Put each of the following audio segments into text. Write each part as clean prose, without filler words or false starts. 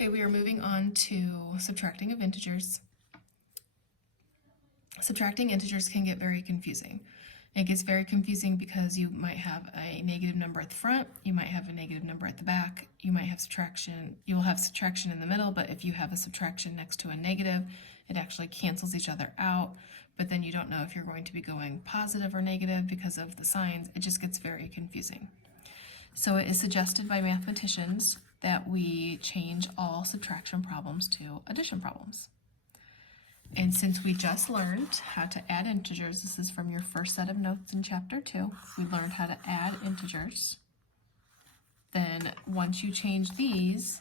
Okay, we are moving on to subtracting of integers. Subtracting integers can get very confusing. It gets very confusing because you might have a negative number at the front, you might have a negative number at the back, you might have subtraction, you will have subtraction in the middle, but if you have a subtraction next to a negative, it actually cancels each other out, but then you don't know if you're going to be going positive or negative because of the signs. It just gets very confusing. So it is suggested by mathematicians that we change all subtraction problems to addition problems. And since we just learned how to add integers, this is from your first set of notes in chapter 2, we learned how to add integers. Then once you change these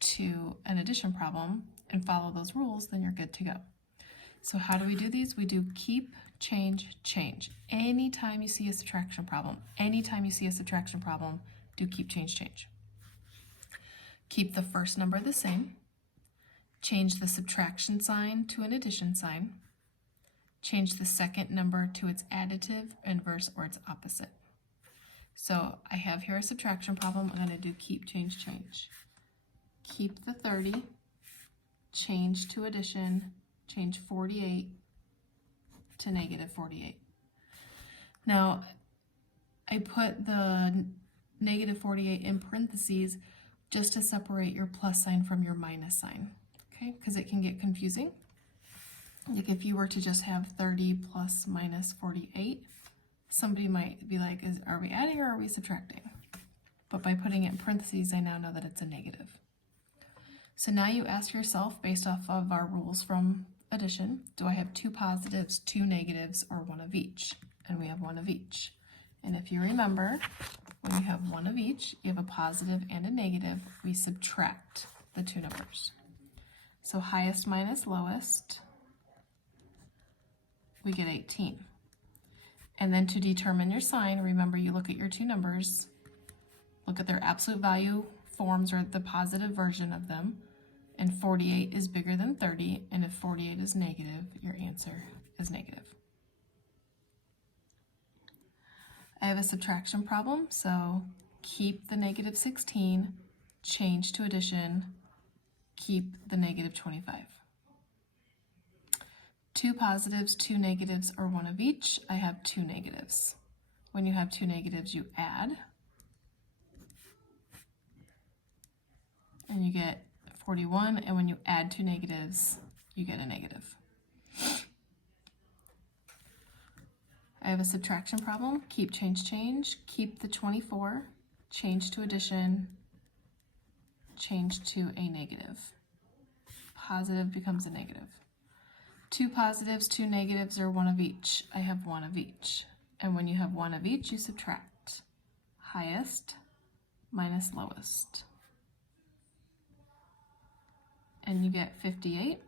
to an addition problem and follow those rules, then you're good to go. So how do we do these? We do keep, change, change. Anytime you see a subtraction problem, do keep, change, change. Keep the first number the same. Change the subtraction sign to an addition sign. Change the second number to its additive, inverse, or its opposite. So I have here a subtraction problem. I'm going to do keep, change, change. Keep the 30, change to addition, change 48 to negative 48. Now, I put the negative 48 in parentheses just to separate your plus sign from your minus sign. Okay, because it can get confusing. Like if you were to just have 30 plus minus 48, somebody might be like, are we adding or are we subtracting? But by putting it in parentheses, I now know that it's a negative. So now you ask yourself, based off of our rules from addition, do I have 2 positives, 2 negatives, or 1 of each? And we have 1 of each. And if you remember, when you have 1 of each, you have a positive and a negative, we subtract the 2 numbers. So highest minus lowest, we get 18. And then to determine your sign, remember you look at your 2 numbers, look at their absolute value forms or the positive version of them, and 48 is bigger than 30, and if 48 is negative, your answer is negative. I have a subtraction problem, so keep the negative 16, change to addition, keep the negative 25. 2 positives, 2 negatives, or 1 of each. I have 2 negatives. When you have 2 negatives, you add, and you get 41, and when you add 2 negatives, you get a negative. I have a subtraction problem, keep, change, change. Keep the 24, change to addition, change to a negative. Positive becomes a negative. 2 positives, 2 negatives, or 1 of each. I have 1 of each. And when you have 1 of each, you subtract. Highest minus lowest. And you get 58.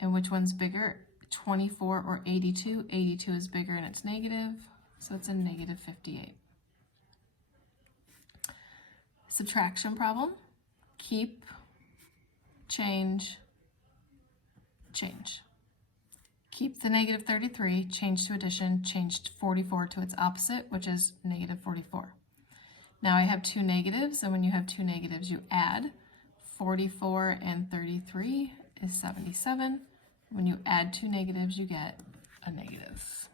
And which one's bigger? 24 or 82? 82 is bigger and it's negative, so it's a negative 58. Subtraction problem, keep, change, change. Keep the negative 33, change to addition, change 44 to its opposite, which is negative 44. Now I have 2 negatives, and when you have 2 negatives, you add. 44 and 33 is 77. When you add 2 negatives, you get a negative.